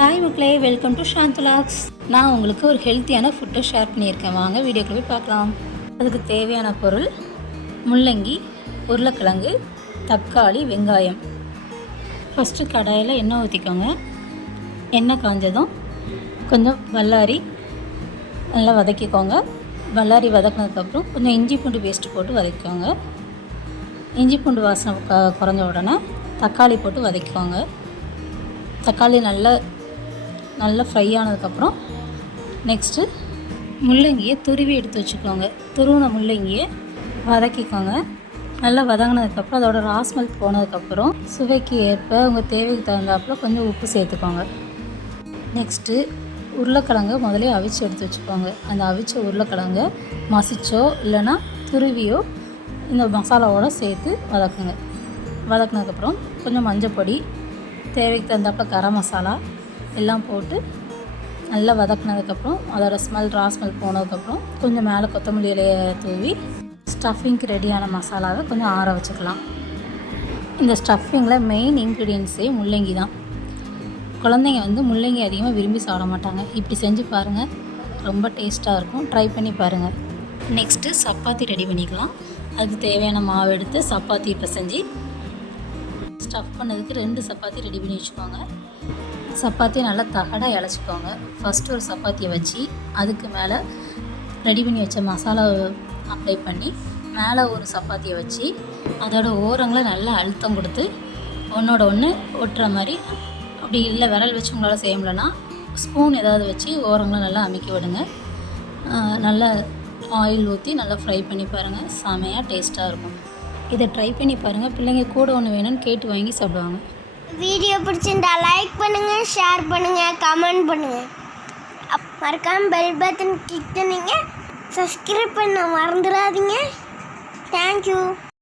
Hi மக்களே, welcome to சாந்துலாக்ஸ். நான் உங்களுக்கு ஒரு ஹெல்த்தியான ஃபுட்டை ஷேர் பண்ணியிருக்கேன். வாங்க வீடியோக்குள்ள போய் பார்க்கலாம். அதுக்கு தேவையான பொருள் முள்ளங்கி, உருளைக்கிழங்கு, தக்காளி, வெங்காயம். ஃபஸ்ட்டு கடாயில் எண்ணெய் ஊற்றிக்கோங்க. எண்ணெய் காஞ்சதும் கொஞ்சம் வல்லாரி நல்லா வதக்கிக்கோங்க. வல்லாரி வதக்கினதுக்கப்புறம் கொஞ்சம் இஞ்சி பூண்டு பேஸ்ட்டு போட்டு வதக்கிக்கோங்க. இஞ்சி பூண்டு வாசனை குறைஞ்ச உடனே தக்காளி போட்டு வதக்கிக்கோங்க. தக்காளி நல்லா ஃப்ரை ஆனதுக்கப்புறம் நெக்ஸ்ட்டு முள்ளங்கியை துருவி எடுத்து வச்சுக்கோங்க. துருவின முள்ளங்கியை வதக்கிக்கோங்க. நல்லா வதங்கினதுக்கப்புறம் அதோட ராஸ்மெல் போனதுக்கப்புறம் சுவைக்கு ஏற்ப உங்கள் தேவைக்கு தகுந்தாப்பில் கொஞ்சம் உப்பு சேர்த்துக்கோங்க. நெக்ஸ்ட்டு உருளைக்கிழங்கு முதலே அவிச்சு எடுத்து வச்சுக்கோங்க. அந்த அவிச்ச உருளைக்கிழங்கை மசிச்சோ இல்லைன்னா துருவியோ இந்த மசாலாவோடு சேர்த்து வதக்குங்க. வதக்கினதுக்கப்புறம் கொஞ்சம் மஞ்சப்பொடி, தேவைக்கு தகுந்தாப்பில் கரம் மசாலா எல்லாம் போட்டு நல்லா வதக்கினதுக்கப்புறம் அதோட ராஸ்மெல் போனதுக்கப்புறம் கொஞ்சம் மேலே கொத்தமல்லி இலையை தூவி ஸ்டஃபிங்க்கு ரெடியான மசாலாவை கொஞ்சம் ஆற வச்சுக்கலாம். இந்த ஸ்டஃபிங்கில் மெயின் இன்க்ரீடியன்ஸே முள்ளங்கி தான். குழந்தைங்க முள்ளங்கி அதிகமாக விரும்பி சாப்பிட மாட்டாங்க. இப்படி செஞ்சு பாருங்கள், ரொம்ப டேஸ்ட்டாக இருக்கும். ட்ரை பண்ணி பாருங்கள். நெக்ஸ்ட்டு சப்பாத்தி ரெடி பண்ணிக்கலாம். அதுக்கு தேவையான மாவு எடுத்து சப்பாத்தி பிசைஞ்சு ஸ்டஃப் பண்ணதுக்கு 2 சப்பாத்தி ரெடி பண்ணி வச்சுக்கோங்க. சப்பாத்தியை நல்லா தகடாக இலச்சிக்கோங்க. ஃபஸ்ட்டு ஒரு சப்பாத்தியை வச்சு அதுக்கு மேலே ரெடி பண்ணி வச்ச மசாலாவை அப்ளை பண்ணி மேலே ஒரு சப்பாத்தியை வச்சு அதோட ஓரங்களை நல்லா அழுத்தம் கொடுத்து ஒன்றோட ஒன்று ஒட்டுற மாதிரி, அப்படி இல்லை விரல் வச்சு உங்களால் செய்ய முடியலன்னா ஸ்பூன் ஏதாவது வச்சு ஓரங்களை நல்லா அமுக்கி விடுங்க. நல்லா ஆயில் ஊற்றி நல்லா ஃப்ரை பண்ணி பாருங்கள். செமையாக டேஸ்ட்டாக இருக்கும். இதை ட்ரை பண்ணி பாருங்கள். பிள்ளைங்க கூட ஒன்று வேணும்னு கேட்டு வாங்கி சாப்பிடுவாங்க. வீடியோ பிடிச்சிருந்தா லைக் பண்ணுங்கள், ஷேர் பண்ணுங்கள், கமெண்ட் பண்ணுங்கள். மறக்காமல் பெல் பட்டன் கிளிக் பண்ணிங்க. சப்ஸ்கிரைப் பண்ண மறந்துடாதீங்க. தேங்க்யூ.